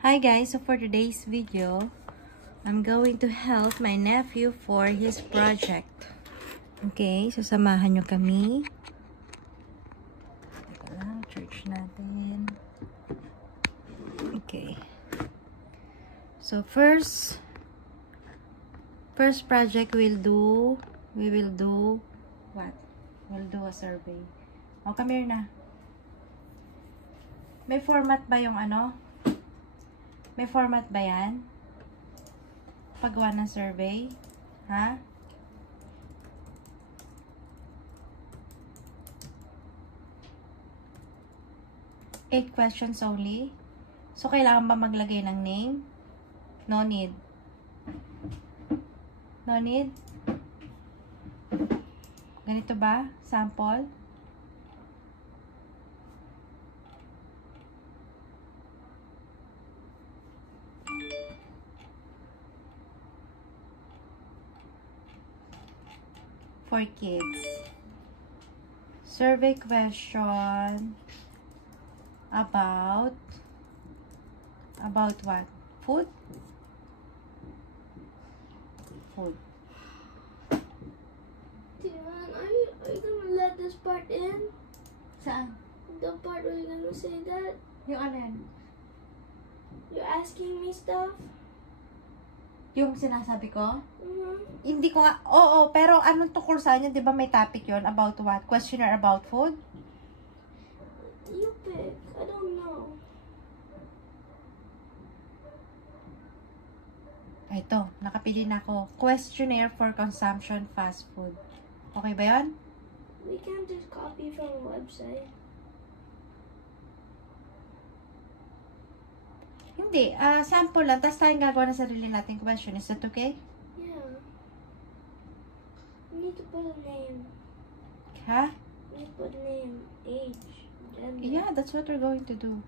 Hi guys, so for today's video, I'm going to help my nephew for his project. Okay, so samahan nyo kami. Teka lang, church natin. Okay. So first project we will do what? We'll do a survey. Oh, come here na. May format ba yung ano? May format ba yan? Paggawa ng survey? Ha? Eight questions only? So, kailangan ba maglagay ng name? No need. No need? Ganito ba? Sample? For kids. Survey question about what? Food? Food. Timan, are you gonna let this part in? Saan? The part where you're gonna say that? Yung ano yan? You're asking me stuff? Yung sinasabi ko? Mm-hmm. Hindi ko nga, oo, pero anong tukol sa inyo? Di ba may topic yon about what? Questionnaire about food? You pick. I don't know. Ito, nakapili na ako. Questionnaire for consumption fast food. Okay ba yon? We can't just copy from a website. Hindi, sample lang. Tapos tayong gagawa ng sarili nating question. Is that okay? Yeah. We need to put a name. Ha? We need to put a name, age, gender. Yeah, that's what we're going to do.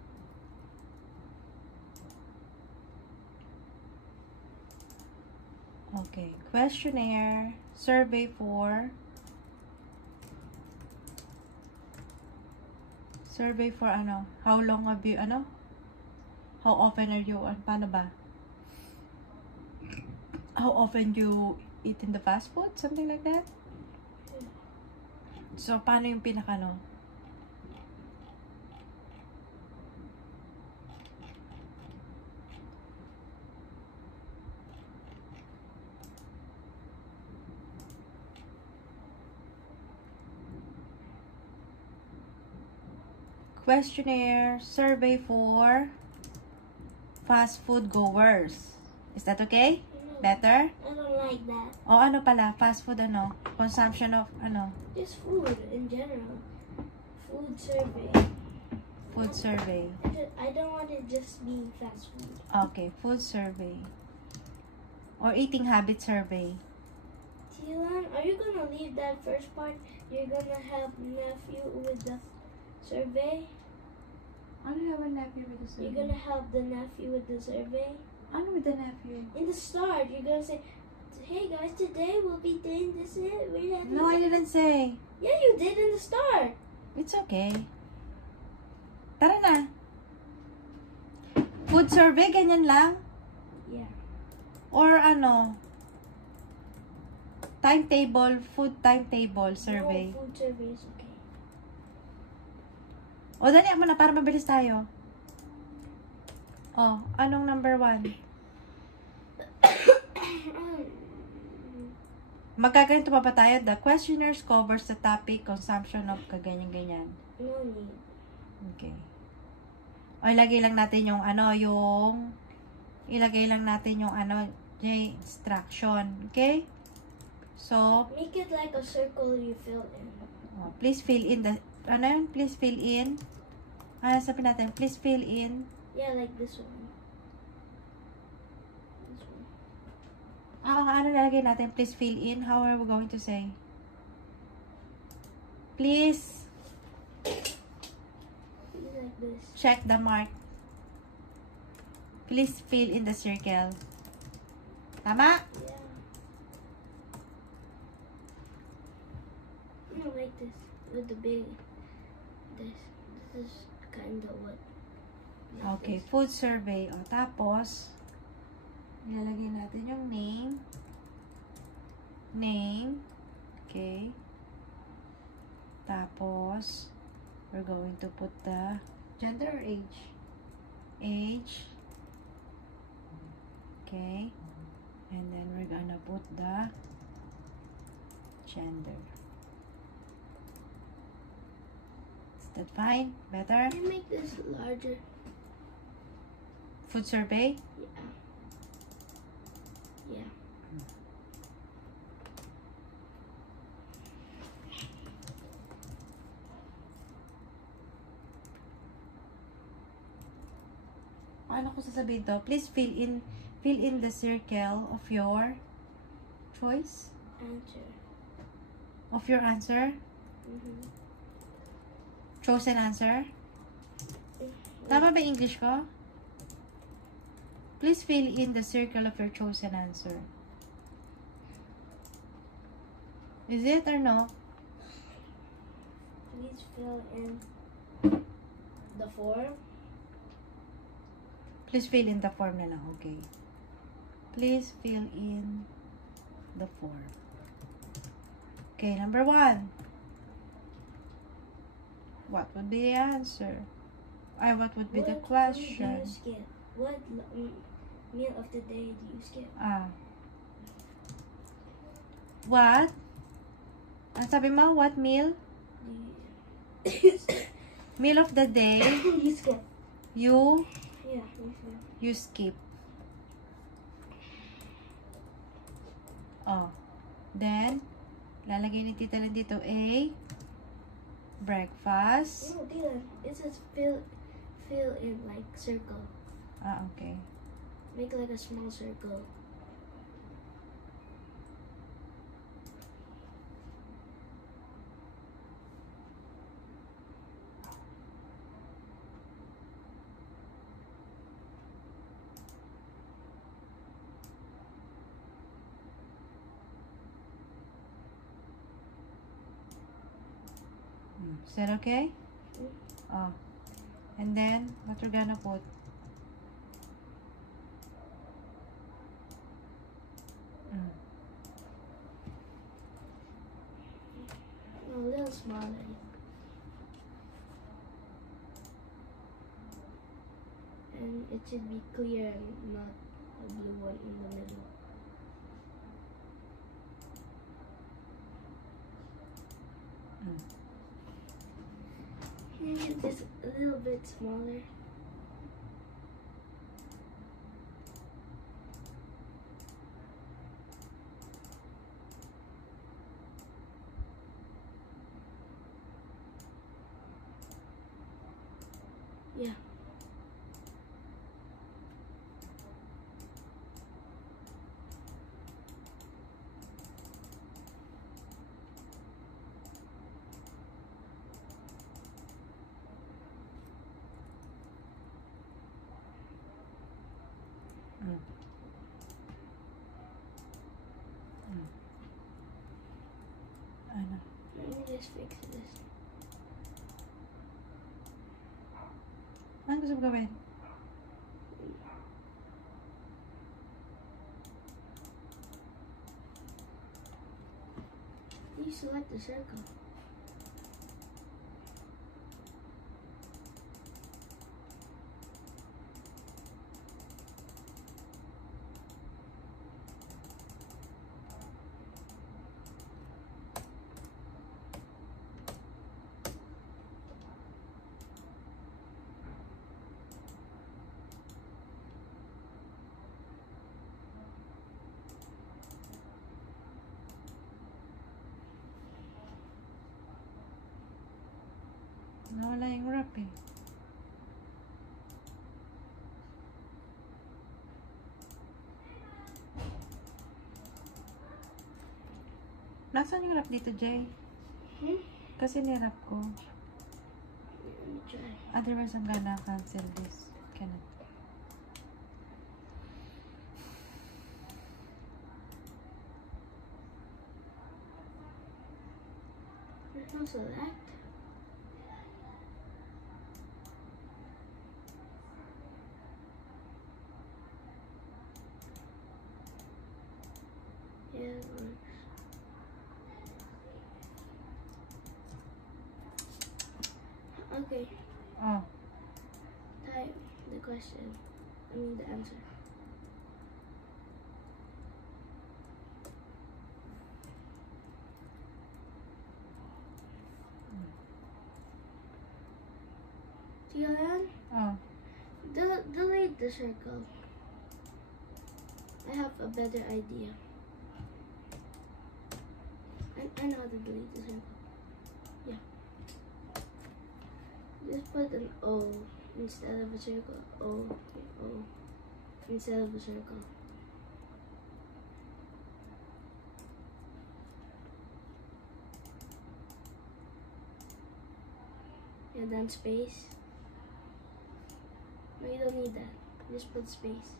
Okay, questionnaire, survey for ano? How long have you, ano? How often are you, paano ba? How often you eat in the fast food? Something like that? So, paano yung pinaka, no? Questionnaire, survey for fast food goers. Is that okay? No, Better? I don't like that. O ano pala? Fast food ano? Consumption of ano? Just food in general. Food survey. Food survey. I don't want it just be fast food. Okay, food survey. Or eating habit survey. Tilan, are you gonna leave that first part? You're gonna help nephew with the survey? Ano yung nephew with the survey? You're gonna help the nephew with the survey? Ano with the nephew? In the start, you're gonna say, hey guys, today we'll be doing this. No, I didn't say. Yeah, you did in the start. It's okay. Tara na. Food survey, ganyan lang? Yeah. Or ano? Timetable, food timetable survey. No, food survey is okay. O, dali mo na para mabilis tayo. O, anong number 1? Magkaganito pa ba tayo? The questionnaires covers the topic, consumption of kaganyan-ganyan. No need. Okay. O, ilagay lang natin yung ano, ilagay lang natin yung ano, instruction. Okay? So, Make it like a circle you fill in. please fill in the, ano yun? Please fill in. Sabi natin, please fill in. Yeah, like this one. This one. Ano nalagay natin? Please fill in. How are we going to say? Please Like this. check the mark. Please fill in the circle. Tama? Yeah. No, like this. With the big. This is kind of what. Okay, food survey. O, tapos, ilalagay natin yung name. Name. Okay. Tapos, we're going to put the gender or age? Age. Okay. And then we're gonna put the gender. Is that fine? Better? Can you make this larger? Food survey? Yeah. Yeah. Paano ko sasabihin to? Please fill in the circle of your choice. Answer. Of your answer. Chosen answer. Tama ba English ko? Please fill in the circle of your chosen answer. Is it or no? Please fill in the form. Please fill in the form na lang. Okay. Please fill in the form. Okay, number 1. What would be the answer? What would be the question? What do you skip? What meal of the day do you skip? What? Ang sabi mo, what meal? Meal of the day. You skip. You Yeah, you skip. You skip. Oh. Then, lalagay ni Tita Lynn dito a breakfast. No, Dylan. It says fill in like circle. Okay. Make like a small circle. Is that okay? And then, what we're gonna put? A little smaller. And it should be clear and not a blue one in the middle. Can you make this a little bit smaller? Yeah. Ano? Let me just fix this. Ano gusto mo gawin? You select the circle. Nawala yung wrap eh. Nasaan yung wrap dito, Jay? Kasi nirap ko. Let me try. Otherwise, I'm gonna cancel this. Cannot. There's no select. Okay. Oh. Type the question. I mean the answer. Tian, Oh. delete the circle. I have a better idea. I know how to delete the circle. Yeah. Just put an O instead of a circle. O instead of a circle. And then space. No, you don't need that. Just put space.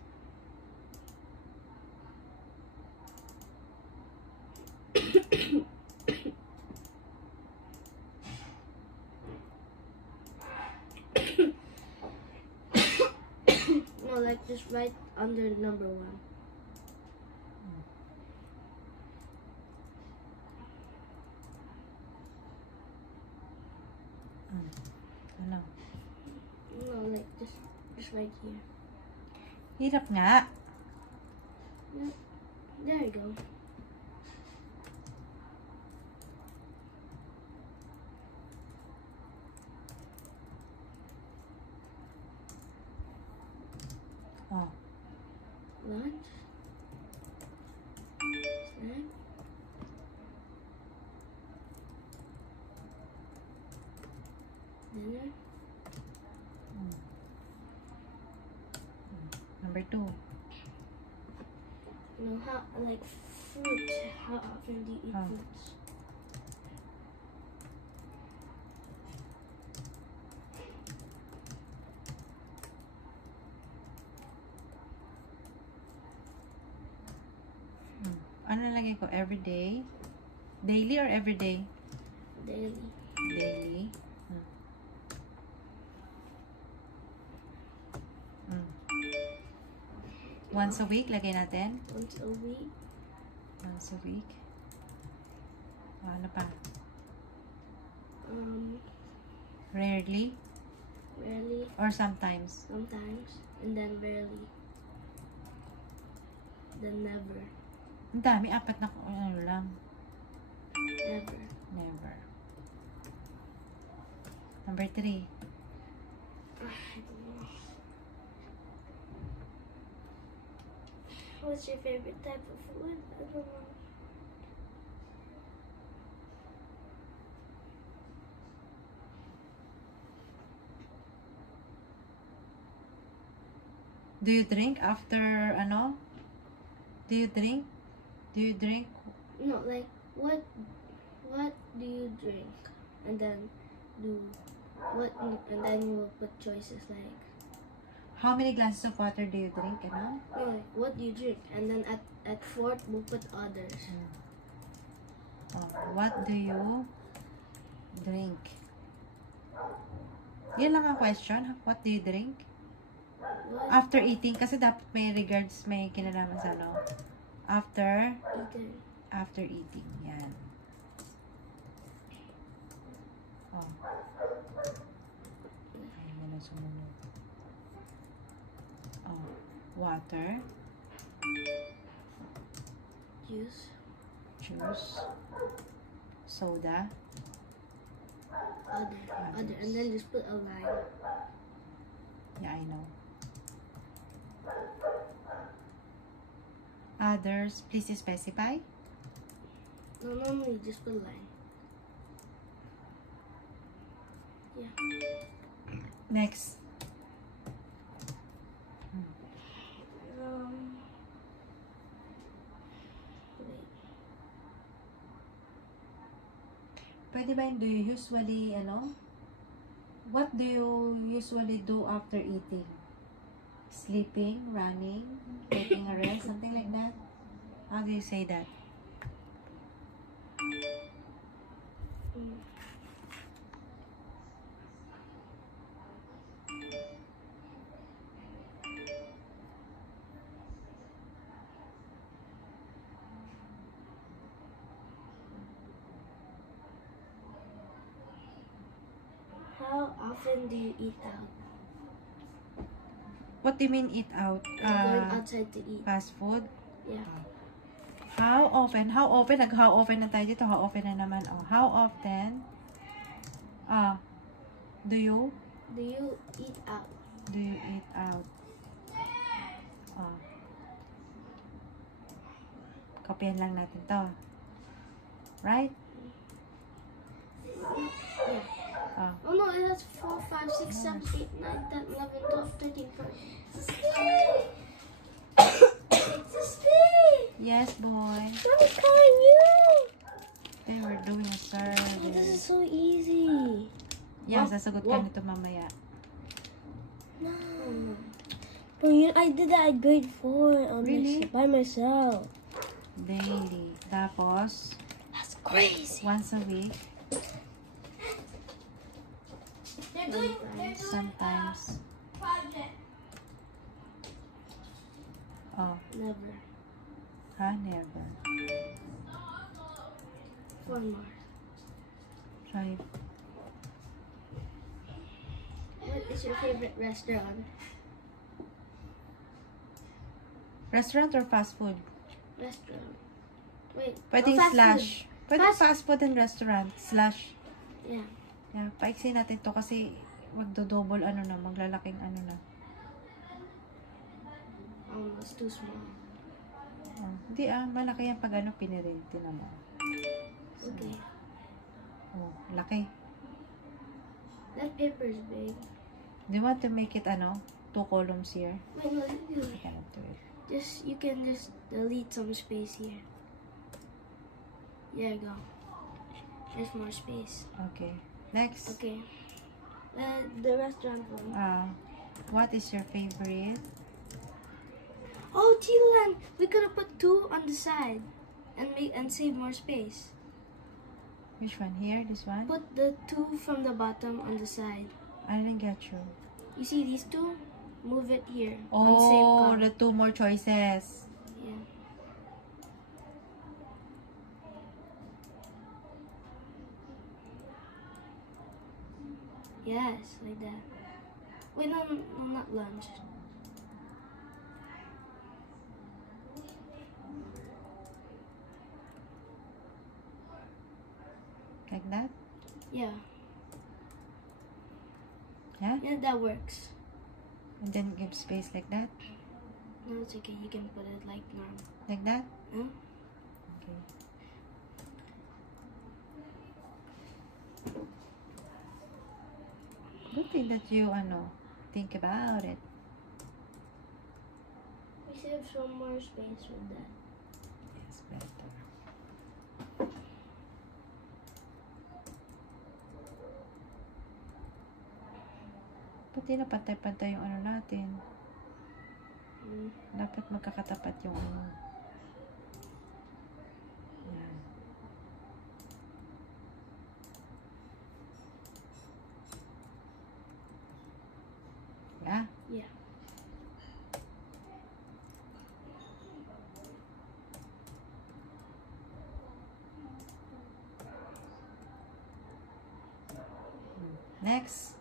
No, like just right under number 1. Ano? No, like just right here. Hirap nga. No, there you go. Oh. Lunch. Snack. Dinner. Number 2. No, how like fruit. How often do you eat Oh. fruits? Ano lagay ko? Everyday? Daily or everyday? Daily. Daily. Once a week, lagay natin. Once a week. Once a week. Ano pa? Rarely Rarely. or sometimes? Sometimes. And then rarely. Then never. Ang dami, 4 na ano lang. Never. Never. Number 3. I don't know. What's your favorite type of food? I don't know. Do you drink after ano? Do you drink? Do you drink? No, like what do you drink? And then and then you will put choices like How many glasses of water do you drink? Ano? no, like what do you drink? And then at fourth we'll put others. Oh, what do you drink? Yan lang ang question. What do you drink? What? After eating. Kasi dapat may regards, may kinalaman sa ano. After eating. Yan. Oh. Ay, may nasumunod. Oh. Water. Juice. Soda. Other. And then just put a line. Yeah, I know. Others, please specify. No, normally just put a line. Yeah. Next. Wait. Pwede ba yung do you usually, ano? What do you usually do after eating? Sleeping, running, taking a rest, something like that? How do you say that? How how often do you eat out? What do you mean eat out? Going outside to eat. Fast food? Yeah. How often? How often? How often na tayo dito? How often na naman? Oh, how often? Do you eat out? Do you eat out? Kopyahan lang natin to. Right? Yeah. Oh no, it has 4, 5, 6, 7, 8, 9, 10, 11, 12, 13, 14. Yes, boy. I'm calling you. They were doing a survey. This is so easy. Yeah, sasagot ka nito mamaya. No. But I did that at grade 4 Really? by myself. Daily. Tapos, That's crazy. once a week. They're doing Sometimes. project. Never. Never. 4 more. 5. What is your favorite restaurant? Restaurant or fast food? Restaurant. Wait. Pwedeng fast slash. food. Pwedeng fast food and restaurant. Slash. Yeah. Yeah, paiksi natin to kasi magdo-double maglalaking na. It's too small. Hindi malaki yan pag pinirinti naman. So, Okay. Laki. That paper is big. Do you want to make it 2 columns here? Wait, no, I cannot do it. you can just delete some space here. There you go. There's more space. Okay. Next. Okay. The restaurant one. What is your favorite? Oh, Chilan! We could have put 2 on the side and save more space. Which one? Here? This one? Put the 2 from the bottom on the side. I didn't get you. You see these 2? Move it here. On the same Oh, column. the 2 more choices. Yeah. Yes, like that. Wait, no, not lunch. Like that? Yeah. Yeah? Yeah, that works. And then give space like that? No, it's okay. You can put it like normal. Like that? Huh? Okay. Good thing that you, think about it. We save some more space with that. Yes, better. Pati na pantay-pantay yung natin. Dapat magkakatapat yung Yan. Yeah? Yeah. Next.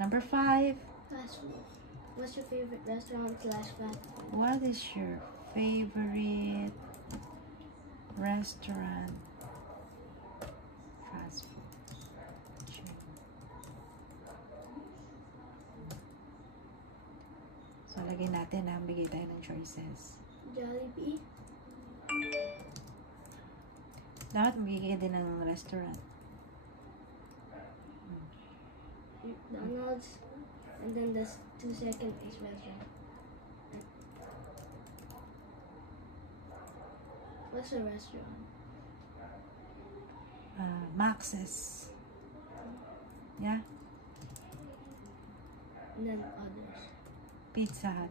Number 5. Fast food. What's your favorite restaurant / fast food? What is your favorite restaurant? Fast food. So, lagay natin bigay tayo ng choices. Jollibee. Dapat magbigay din ng restaurant. McDonald's. And then the 2-second is restaurant. What's a restaurant? Max's. Yeah? And then others. Pizza Hut.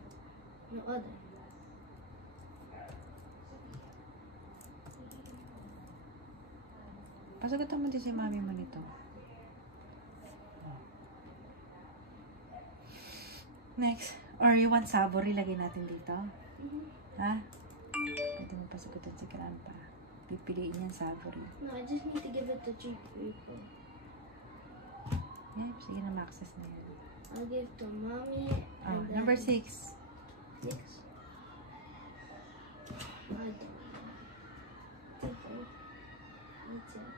No other. Pasagutan mo din si mami mo nito. Next. Or you want savory, lagay natin dito? Ha? Pwede mo pasagutan si Grandpa. Pipiliin niyan savory. No, I just need to give it to cheap people. Okay, sige na ma-access na yun. I'll give to mommy. Oh, And then number 6. 6. Odd. Okay. That's it.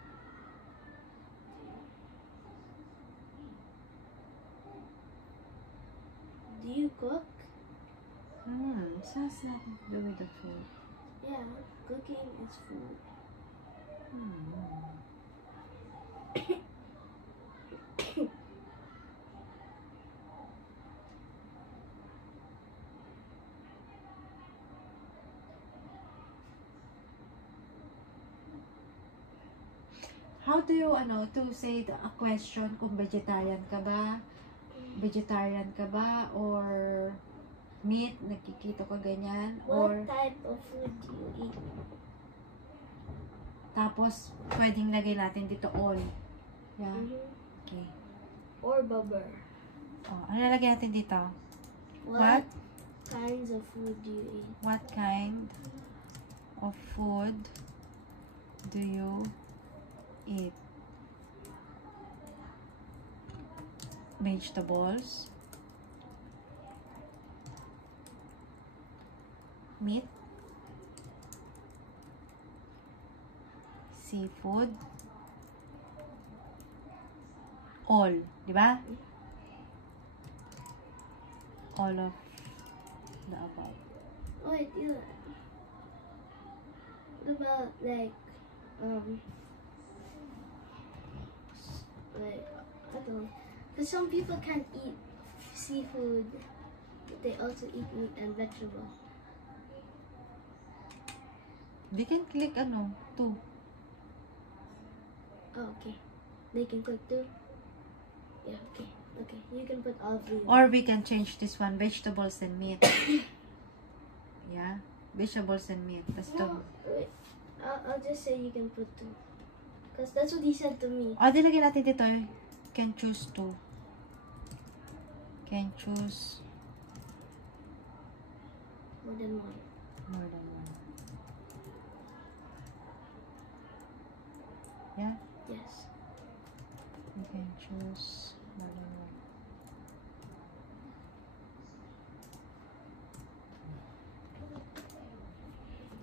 Do you cook? This has nothing to do with the food. Yeah, cooking is food. How do you, to say a question kung vegetarian ka ba? Vegetarian ka ba? Or meat? Nakikita ka ganyan? What Or type of food do you eat? tapos, pwedeng lagay natin dito all. Yeah? Okay. Or bubber. Oh, ano lalagay natin dito? What kinds of food do you eat? What kind of food do you eat? Vegetables, meat, seafood, all, di ba? All of the above. Wait, you. What about like I don't know. Because some people can't eat seafood, but they also eat meat and vegetable. They can click 2. Oh, okay. They can cook too. Yeah, okay. Okay, you can put all three. Or we can change this one, vegetables and meat. Yeah, vegetables and meat. That's No, wait. I'll just say you can put 2. Because that's what he said to me. Dilagay natin dito. Can choose 2. Can choose More than 1. more than 1. Yeah, Yes. you can choose more than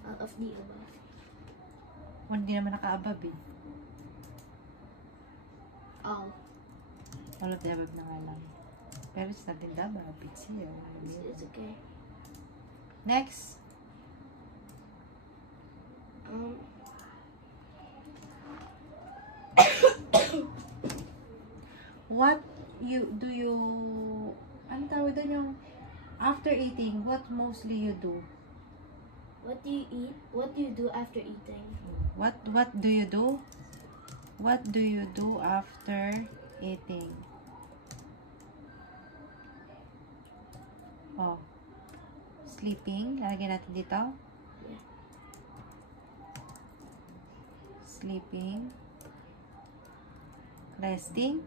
1. Out of the above. Hindi naman naka-above eh. All. All of the above na nga lang. Pero it's not in the above. It's here. It's okay. Next. What do you, ano tawag doon yung, after eating, what mostly you do? What do you eat? What do you do after eating? What do you do? What do you do after eating? Oh. Sleeping. Lalagyan natin dito. Yeah. Sleeping. Resting.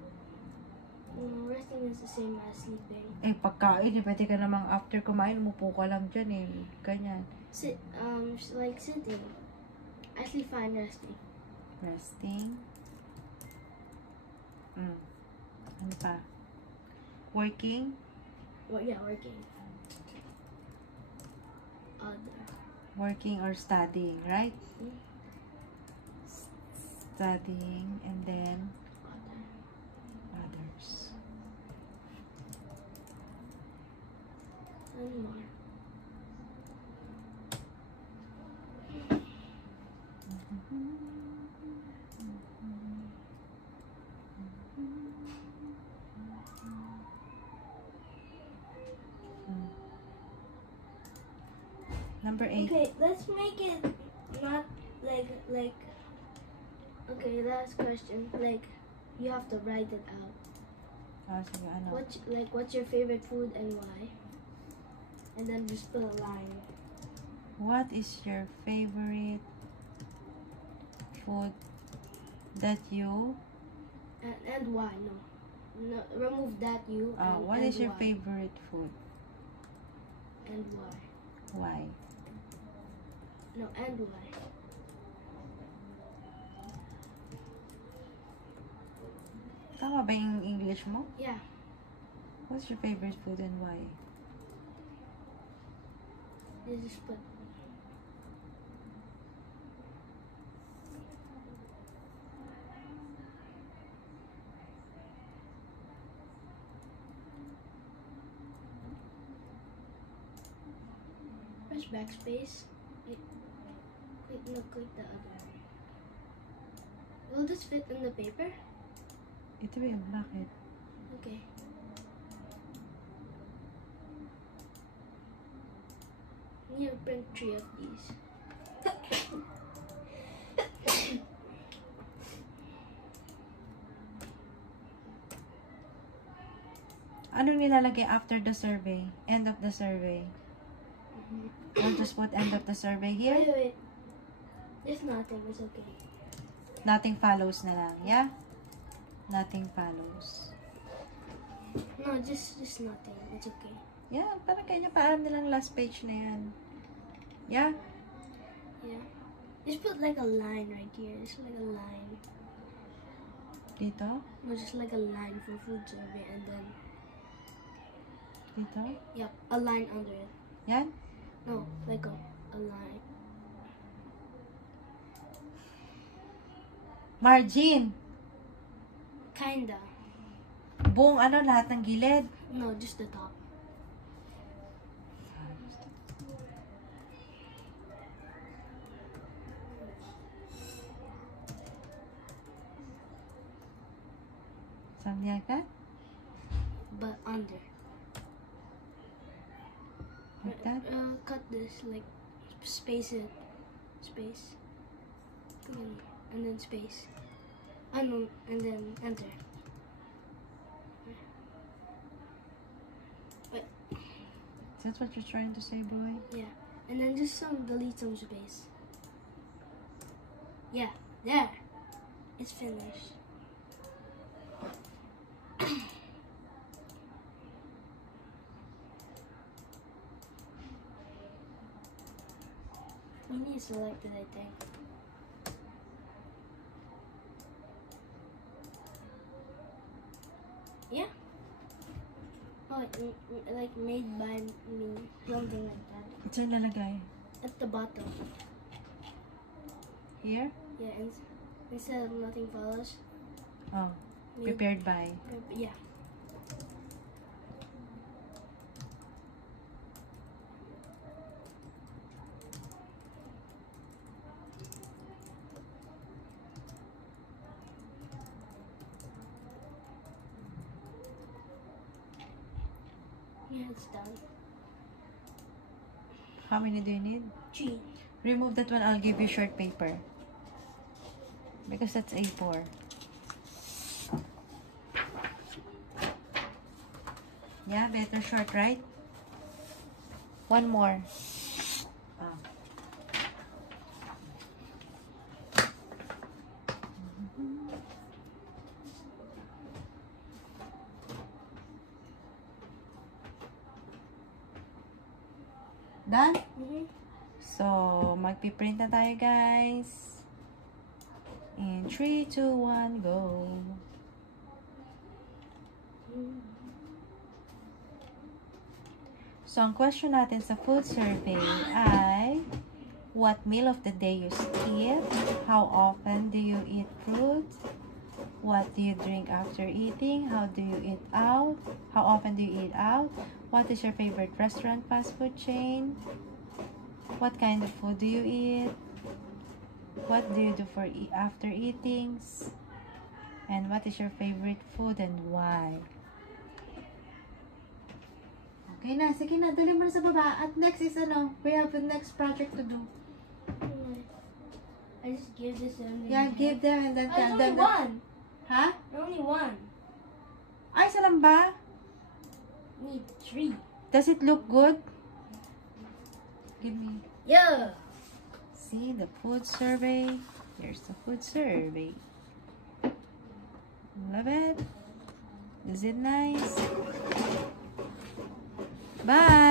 Resting is the same as sleeping. Pagkain, pwede ka namang after kumain, umupo ka lang dyan eh. Ganyan. Like sitting. I sleep fine resting. Resting. Ano pa? Working. Well, yeah, working. Other. Working or studying, right? Hmm? Studying and then Other. others. And more. Number 8. Okay, let's make it not like. Okay, last question. Like, you have to write it out. Sige, ano? What's your favorite food and why? And then just put a line. What is your favorite food that you... And why? No, remove that you. what and is your why. favorite food? And why? Why? No, and why? Tama ba yung English mo? Yeah. What's your favorite food and why? This is put. Press backspace. Click the other one. Will this fit in the paper? Ito ba yun? Bakit? Okay. I need to print 3 of these. Anong nilalagay after the survey? End of the survey? I'll just put end of the survey here. Wait. There's nothing. It's okay. Nothing follows na lang, yeah? Nothing follows. No, just nothing. It's okay. Yeah, parang kanya parang nilang last page na yan. Yeah? Yeah. Just put like a line right here. Just like a line. Dito? No, just like a line for food survey and then Dito? yep, a line under it. Yan? No, like a line. Margin! Kinda. Buong ano, lahat ng gilid. No, just the top. Something like that? But under. Like that? Cut this, like, space it. Space. And then space. And then enter. Wait, Is that what you're trying to say, boy? yeah. And then just delete some space. Yeah, there. It's finished. You need to select it, I think. Yeah. Oh, like made by me, something like that. Ito yung lalagay. At the bottom. Here? Yeah, instead of nothing follows. Oh. made- Prepared by. Yeah. Yeah, it's done. How many do you need? 3. Remove that one. I'll give you short paper. Because that's A4. Yeah, better short, right? One more. Ah. Done? So, magpiprint na tayo, guys. In 3, 2, 1, go. So, ang question natin sa food survey ay, what meal of the day you skip? How often do you eat fruit? What do you drink after eating? How do you eat out? How often do you eat out? What is your favorite restaurant, fast food chain? What kind of food do you eat? What do you do for after eatings? And what is your favorite food and why? Okay na, sige na, dali mo na sa baba. At next is ano, we have the next project to do. I just give this to them. Yeah, give them and then There's tell only them. one. Ha? Only one. Ay, isa lang ba? Need 3. Does it look good? Give me. Yeah. See the food survey. Here's the food survey. Love it. Is it nice? Bye.